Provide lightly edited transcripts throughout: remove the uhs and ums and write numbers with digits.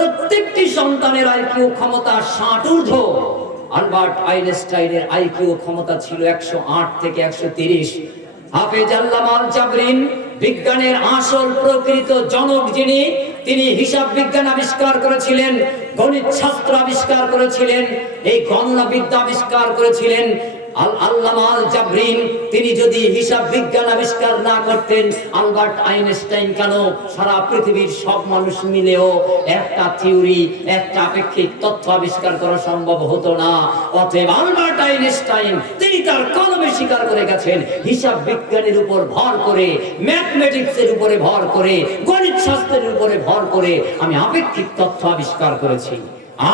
প্রত্যেকটি সন্তানের আইকিউ ক্ষমতা 60 ঊর্ধ্ব। আলবার্ট আইনস্টাইনের আইকিউ ক্ষমতা ছিল 108 থেকে 130। হাফেজ আল্লামা আল জাবরিন বিজ্ঞানের আসল প্রকৃত জনক যিনি, তিনি হিসাব বিজ্ঞান আবিষ্কার করেছিলেন, গণিত শাস্ত্র আবিষ্কার করেছিলেন, এই গণনা বিদ্যা আবিষ্কার করেছিলেন। আল্লামা আল জাবরিন তিনি যদি হিসাব বিজ্ঞান আবিষ্কার না করতেন, আলবার্ট আইনস্টাইন কেন সারা পৃথিবীর সব মানুষ মিলেও একটা থিওরি, একটা আপেক্ষিক তথ্য আবিষ্কার করা সম্ভব হতো না। অতএব আলবার্ট আইনস্টাইন তিনি তার কলমে স্বীকার করে গেছেন, হিসাব বিজ্ঞানের উপর ভর করে, ম্যাথমেটিক্সের উপরে ভর করে, গণিত শাস্ত্রের উপরে ভর করে আমি আপেক্ষিক তথ্য আবিষ্কার করেছি।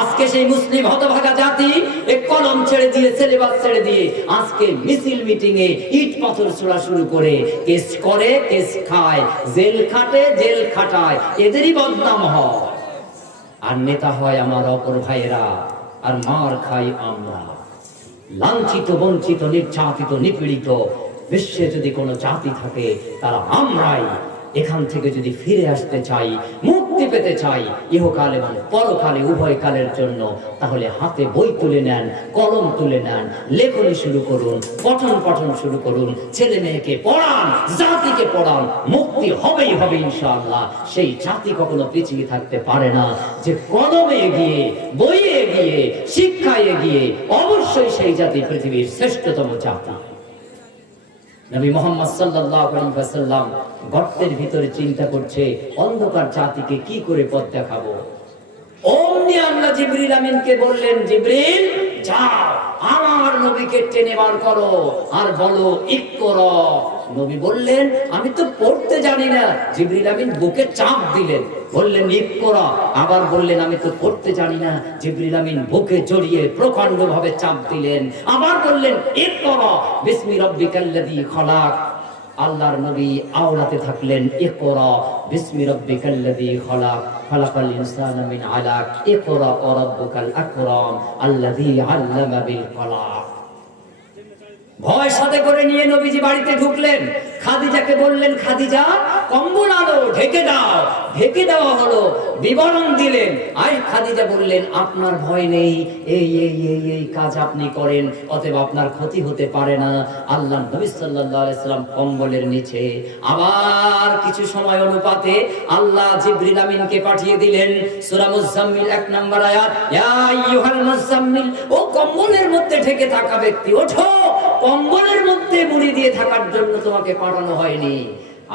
আজকে সেই মুসলিম হতভাগা জাতি এক কলম ছেড়ে দিয়ে, সিলেবাস ছেড়ে দিয়ে আজকে মিছিল মিটিং এ ইট পাথর ছোড়া শুরু করে, কেস করে, কেস খায়, জেল খাটে, জেল খাটায়, এদেরই বদনাম হয়। আর নেতা হয় আমার অপর ভাইয়েরা, আর মার খাই আমরা। লাঞ্ছিত, বঞ্চিত, নির্যাতিত, নিপীড়িত বিশ্বে যদি কোনো জাতি থাকে তারা আমরাই। এখান থেকে যদি ফিরে আসতে চাই, মুক্তি পেতে চাই ইহকাল এবং পরকালে উভয় কালের জন্য, তাহলে হাতে বই তুলে নেন, কলম তুলে নেন, লেখনি শুরু করুন, পঠন শুরু করুন, ছেলে মেয়েকে পড়ান, জাতিকে পড়ান, মুক্তি হবেই হবে ইনশাআল্লাহ। সেই জাতি কখনো পিছিয়ে থাকতে পারে না যে কলমে এগিয়ে, বইয়ে এগিয়ে, শিক্ষায় এগিয়ে, অবশ্যই সেই জাতি পৃথিবীর শ্রেষ্ঠতম জাতি। নবী মুহাম্মদ সাল্লাল্লাহু আলাইহি ওয়াসাল্লাম গর্তের ভিতরে চিন্তা করছে অন্ধকার জাতিকে কি করে পথ দেখাবো। অমনি আল্লাহ জিবরিল আমিনকে বললেন, জিবরিল যাও আমার নবীকে টেনে বার করো আর বলো ইকরা। নবী বললেন আমি তো পড়তে জানি না। জিবরিল আমিন বুকে চাপ দিলেন, বললেন ইকরা। আবার বললেন আমি তো পড়তে জানি না। জিবরিল আমিন বুকে জড়িয়ে প্রকাণ্ড ভাবে চাপ দিলেন। আবার বললেন ইকরা বিসমি রাব্বিকাল্লাযী খলাক। আল্লাহর নবী আওড়াতে থাকলেন ইকরা বিসমি রাব্বিকাল্লাযী খলাক খালাকাল ইনসানা মিন আলাক ইকরা ওয়া রাব্বুকাল আকরাম আল্লাযী আল্লামা বিল কলাম। ভয় সাথে করে নিয়ে নবীজি বাড়িতে ঢুকলেন। খাদিজাকে বললেন, খাদিজা কম্বল আনো, ঢেকে দাও। ঢেকে দেওয়া হলো, বিবরণ দিলেন। আর খাদিজা বললেন আপনার ভয় নেই, এই এই এই এই কাজ আপনি করেন, অতএব আপনার ক্ষতি হতে পারে না। আল্লাহ নবী সাল্লাল্লাহু আলাইহি সাল্লাম কম্বলের নিচে। আবার কিছু সময় অনুপাতে আল্লাহ জিবরিল আমিনকে পাঠিয়ে দিলেন। সূরা মুজাম্মিল 1 নম্বর আয়াত, ইয়া আইয়ুহাল মুজাম্মিল, ও কম্বলের মধ্যে ঢেকে থাকা ব্যক্তি ওঠো, কম্বলের মধ্যে মুড়ি দিয়ে থাকার জন্য তোমাকে পাঠানো হয়নি।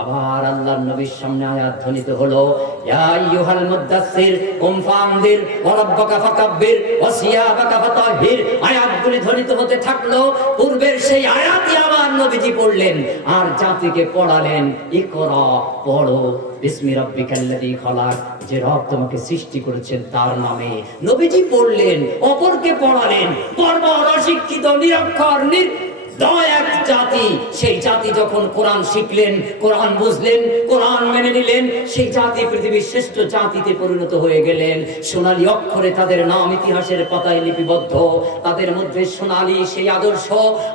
আবার আল্লাহর নবীর সামনে আয়াত ধ্বনিত হলো, ইয়া আইয়ুহাল মুদাসসির কুম ফাআনদির ওয়া রাব্বাকা ফাকাব্বির ওয়া সিয়াবাকা ফাতাহহির। আয়াতগুলি ধ্বনিত হতে থাকলো। পূর্বের সেই আয়াতই আবার নবীজি পড়লেন আর জাতিকে পড়ালেন, ইকরা পড়ো বিসমি রাব্বিকাল্লাযী খলাক, যে রব তোমাকে সৃষ্টি করেছেন তার নামে। নবীজি পড়লেন, অপরকে পড়ালেন। বর্বর, অশিক্ষিত, নিরক্ষর, এক জাতি, সেই জাতি যখন কোরআন শিখলেন, কোরআন বুঝলেন, কোরআন মেনে নিলেন, সেই জাতি পৃথিবীর শ্রেষ্ঠ জাতিতে পরিণত হয়ে গেলেন। সোনালী অক্ষরে তাদের নাম ইতিহাসের পাতায় লিপিবদ্ধ। তাদের মধ্যে সোনালী সেই আদর্শ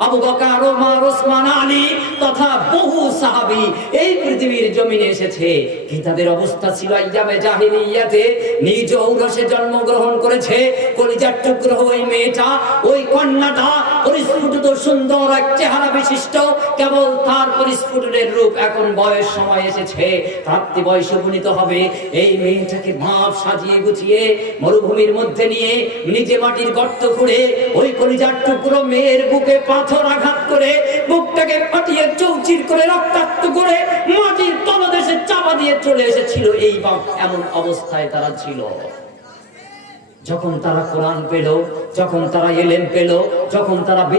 আবু বকর, ওমর, ওসমান, আলী তথা বহু সাহাবী এই পৃথিবীর জমিনে এসেছে। কি তাদের অবস্থা ছিল আইয়ামে জাহিলিয়াতে? নিজ ঔরসে জন্মগ্রহণ করেছে কলিজার টুকরো ওই মেয়েটা, ওই কন্যাটা, পরিস্ফুটিত সুন্দর এক চেহারা বিশিষ্ট। কেবল তার পরিস্ফুটনের রূপ এখন বয়স সময় এসেছে, প্রাপ্তি বয়সে উপনীত হবে। এই মেয়েটাকে ভাব সাজিয়ে গুছিয়ে মরুভূমির মধ্যে নিয়ে নিজে মাটির গর্ত খুঁড়ে ওই কলিজার টুকরো মেয়ের বুকে পাথর আঘাত করে বুকটাকে ফাটিয়ে চৌচির করে রক্তাক্ত করে মাটির তলদেশে চাপা দিয়ে চলে এসেছিল। এই এমন অবস্থায় তারা ছিল। যখন তারা কোরআন পেল, যখন তারা ইলম পেল, যখন তারা